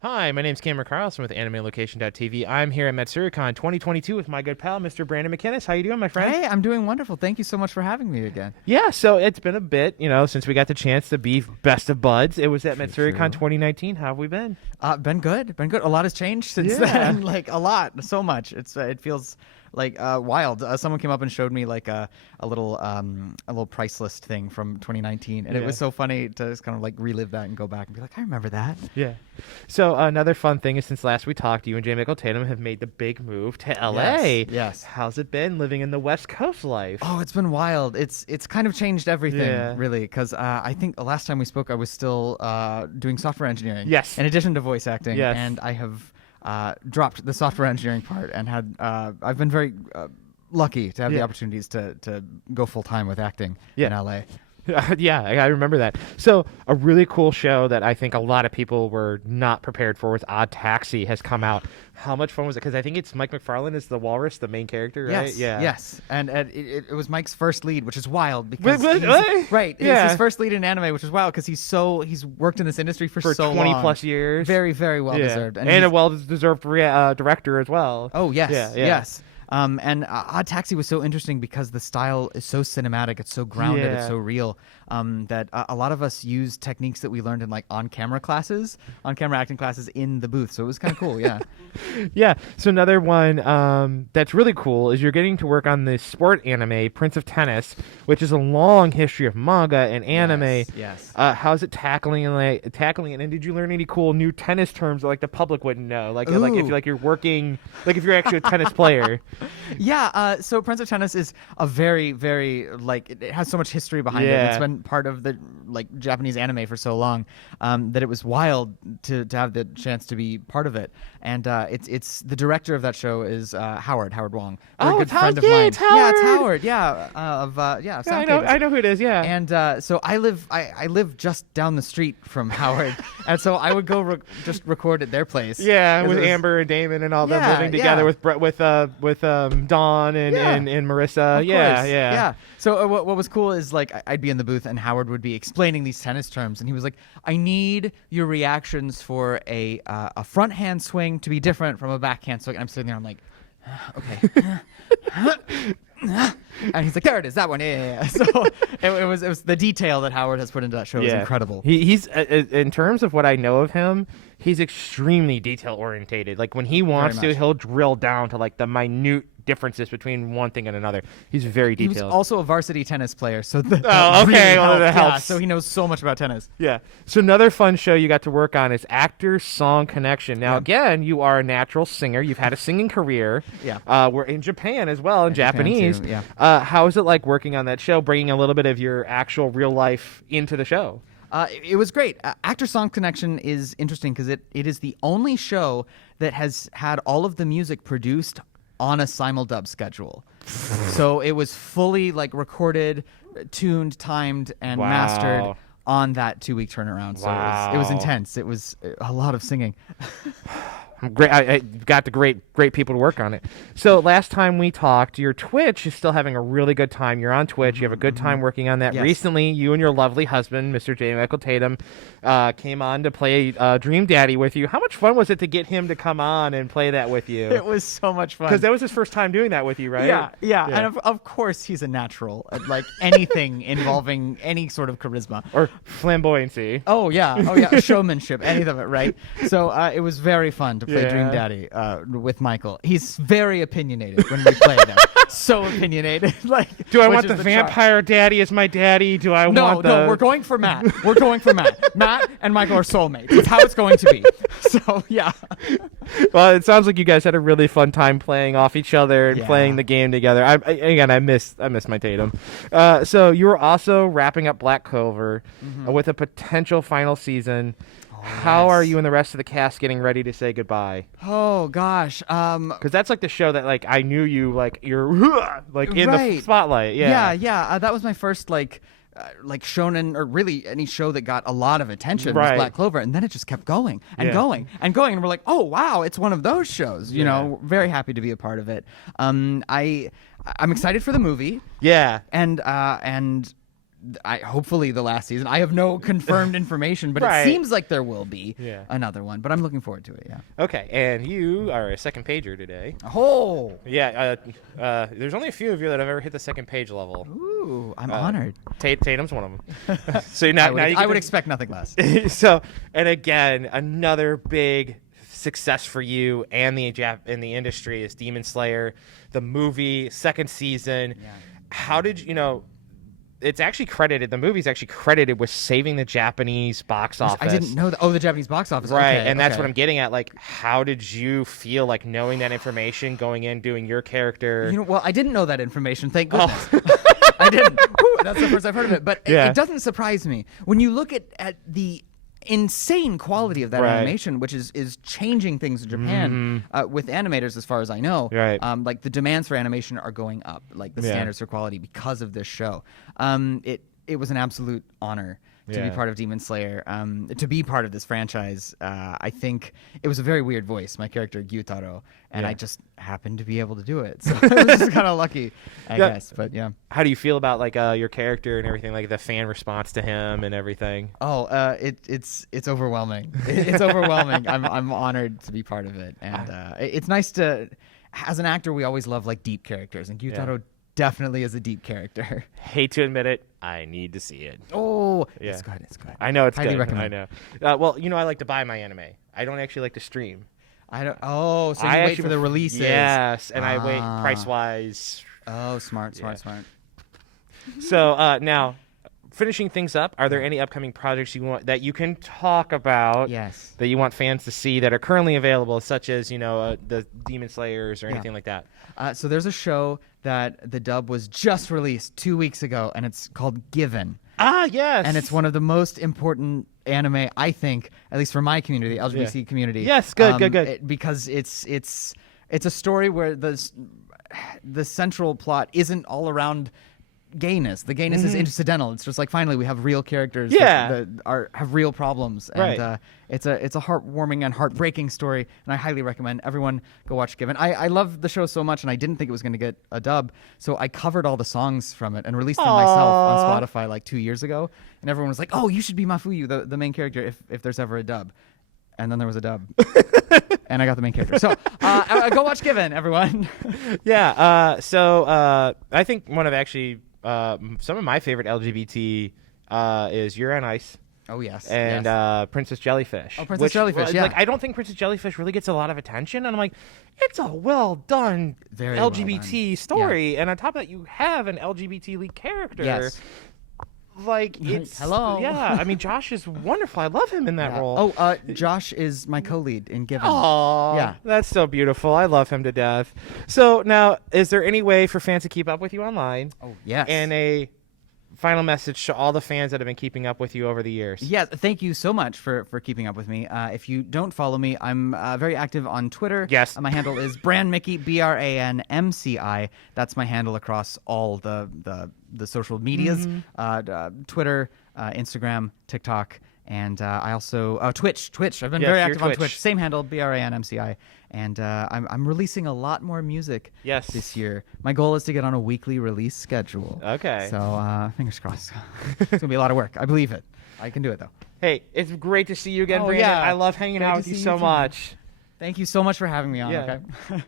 Hi, my name's Cameron Carlson with AnimeLocation.tv. I'm here at Matsuricon 2022 with my good pal, Mr. Brandon McInnis. How you doing, my friend? Hey, I'm doing wonderful. Thank you so much for having me again. Yeah, so it's been a bit, since we got the chance to be best of buds. It was at Matsuricon True. 2019. How have we been? Been good. Been good. A lot has changed since Yeah. then. Like a lot, so much. It feels like wild. Someone came up and showed me like a little price list thing from 2019, and it Yeah. was so funny to just kind of like relive that and go back and be like, I remember that. Yeah. So another fun thing is since last we talked, you and J. Michael Tatum have made the big move to LA. Yes. How's it been living in the West Coast life? Oh, it's been wild. It's kind of changed everything, Yeah. really, because I think the last time we spoke, I was still doing software engineering. Yes. In addition to voice acting. Yes. And I have dropped the software engineering part and had I've been very lucky to have the Yeah. opportunities to go full time with acting in LA. Yeah, I remember that. So a really cool show that I think a lot of people were not prepared for with Odd Taxi has come out. How much fun was it? Because I think it's Mike McFarlane is the walrus, the main character, right? Yes, Yeah. yes, and it was Mike's first lead, which is wild because Wait, what? right, Yeah. it's his first lead in anime, which is wild because he's worked in this industry for so 20 long. plus years. Very, very well Yeah. deserved, And he's- a well-deserved director as well. Oh yes, Yeah, yeah. yes. And Odd Taxi was so interesting because the style is so cinematic, it's so grounded, it's Yeah. so real. That a lot of us use techniques that we learned in like on-camera acting classes in the booth. So it was kind of cool, yeah. Yeah. So another one that's really cool is you're getting to work on this sport anime, Prince of Tennis, which is a long history of manga and anime. Yes. How's it tackling it? And did you learn any cool new tennis terms that like the public wouldn't know? Like if Ooh. you're working, like if you're actually a tennis player. Yeah, so Prince of Tennis is a very, very like it has so much history behind it. Yeah. It's been part of the like Japanese anime for so long that it was wild to have the chance to be part of it. And it's the director of that show is Howard Wong. Very Oh, good it's friend Howard. of mine. Yeah, it's Yeah, it's Howard. Howard. Yeah, of Sound Yeah, Cadence. I know who it is. Yeah. And so I live just down the street from Howard, and so I would go just record at their place. Yeah, 'Cause with it was- Amber and Damon and all them Yeah, living together yeah. with Dawn and, Yeah. and Marissa. Of Yeah, course. yeah. So what was cool is like I'd be in the booth and Howard would be explaining these tennis terms, and he was like, "I need your reactions for a front hand swing to be different from a backhand swing." And I'm sitting there, I'm like, okay. And he's like, "There it is, that one." Yeah. So it was the detail that Howard has put into that show is incredible. He's in terms of what I know of him, he's extremely detail orientated. Like when he wants to, much. he'll drill down to like the minute differences between one thing and another. He's very He was detailed. also a varsity tennis player, so Oh, that really okay, well, that helped. Yeah, helps. so he knows so much about tennis. Yeah. So another fun show you got to work on is Actor Song Connection. Now, Yeah. again, you are a natural singer. You've had a singing career. Yeah. We're in Japan as well, in Japan Japanese. too, yeah. How is it like working on that show, bringing a little bit of your actual real life into the show? It was great. Actor Song Connection is interesting because it is the only show that has had all of the music produced on a simuldub schedule. So it was fully like recorded, tuned, timed, and Wow. mastered on that 2-week turnaround. So it was Wow. intense. It was a lot of singing. Great. I got the great people to work on it. So last time we talked, your Twitch is still having a really good time. You're on Twitch. You have a good time working on that. Yes. Recently, you and your lovely husband, Mr. J. Michael Tatum, came on to play Dream Daddy with you. How much fun was it to get him to come on and play that with you? It was so much fun. Because that was his first time doing that with you, right? Yeah. And of course he's a natural at like anything involving any sort of charisma. Or flamboyancy. Oh yeah, showmanship, any of it, right? So it was very fun to play Yeah. Dream Daddy with Michael. He's very opinionated when we play them. So opinionated. Like, Do I which want is the charm. the daddy as my daddy? Do I No, want the... no, we're going for Matt. We're going for Matt. Matt and Michael are soulmates. That's how it's going to be. So yeah. Well, it sounds like you guys had a really fun time playing off each other and Yeah. playing the game together. I miss my Tatum. So you were also wrapping up Black Clover with a potential final season. How yes. are you and the rest of the cast getting ready to say goodbye? Oh gosh. Because that's like the show that like I knew you like you're like in the Right. spotlight. Yeah. Yeah. That was my first like shonen or really any show that got a lot of attention was Right. Black Clover, and then it just kept going and Yeah. going and going, and we're like, oh wow, it's one of those shows. You Yeah. know, very happy to be a part of it. I'm excited for the movie, Yeah. and hopefully the last season. I have no confirmed information, but Right. it seems like there will be Yeah. another one. But I'm looking forward to it. Yeah. Okay, and you are a second pager today. Oh. Yeah, there's only a few of you that have ever hit the second page level. Ooh, I'm honored. Tatum's one of them. So now, I would expect nothing less. So, and again, another big success for you and the industry is Demon Slayer, the movie, second season. Yeah. How did you know? It's actually credited. The movie's actually credited with saving the Japanese box office. I didn't know that. Oh, the Japanese box office. Right, Okay, and that's okay. what I'm getting at. Like, how did you feel like knowing that information, going in, doing your character? Well, I didn't know that information. Thank goodness. I didn't. Whew, that's the first I've heard of it. But Yeah. it doesn't surprise me when you look at the insane quality of that Right. animation, which is changing things in Japan with animators, as far as I know. Right. Like the demands for animation are going up, like the Yeah. standards for quality because of this show. It was an absolute honor to be Yeah. part of Demon Slayer, to be part of this franchise. I think it was a very weird voice, my character Gyutaro, and Yeah. I just happened to be able to do it. So I was just kind of lucky, I Yeah. guess. But yeah. How do you feel about like your character and everything, like the fan response to him and everything? Oh, it's overwhelming. It's overwhelming. I'm honored to be part of it, and it's nice to. As an actor, we always love like deep characters, and Gyutaro definitely is a deep character. Hate to admit it, I need to see it. Oh, Yeah. it's good. It's good. I know it's Highly good. recommend. I know. Well, I like to buy my anime. I don't actually like to stream. I don't. Oh, so you I wait actually for the releases. Yes, and I wait Ah. price wise. Oh, smart. Yeah. Smart. So now, finishing things up, are there any upcoming projects you want that you can talk about? Yes. That you want fans to see that are currently available, such as the Demon Slayers or anything like that? So there's a show that the dub was just released 2 weeks ago, and it's called Given. Ah, yes. And it's one of the most important anime, I think, at least for my community, the LGBT community. Yes, good. Because it's a story where the central plot isn't all around gayness. The gayness is incidental. It's just like finally we have real characters that have real problems, and Right. it's a heartwarming and heartbreaking story, and I highly recommend everyone go watch Given. I love the show so much, and I didn't think it was going to get a dub, so I covered all the songs from it and released them myself on Spotify like 2 years ago, and everyone was like, "Oh, you should be Mafuyu, the main character, if there's ever a dub." And then there was a dub, and I got the main character. So go watch Given, everyone. Yeah. So I think one of actually some of my favorite LGBT is You're on Ice. Oh yes, And yes. Princess Jellyfish. Oh, Princess Jellyfish, yeah. Like, I don't think Princess Jellyfish really gets a lot of attention, and I'm like, it's a well done Very well LGBT done. story, and on top of that, you have an LGBT lead character. Yes. Like, it's Hello. Yeah, I mean, Josh is wonderful. I love him in that role. Oh, Josh is my co-lead in Given. Aww, Yeah. that's so beautiful. I love him to death. So now, is there any way for fans to keep up with you online? Oh, yes. And a final message to all the fans that have been keeping up with you over the years. Yes, thank you so much for keeping up with me. If you don't follow me, I'm very active on Twitter. Yes. My handle is BranMCI, BRANMCI. That's my handle across all the social medias, Twitter, Instagram, TikTok, and I also Twitch. I've been Yes, very your active on Twitch. Twitch. Same handle, BRANMCI. And I'm releasing a lot more music Yes. this year. My goal is to get on a weekly release schedule. Okay. So fingers crossed. It's going to be a lot of work. I believe it. I can do it, though. Hey, it's great to see you again, Oh, Brandon. yeah. I love hanging Great out to with you see so you too. much. Thank you so much for having me on, Yeah. okay?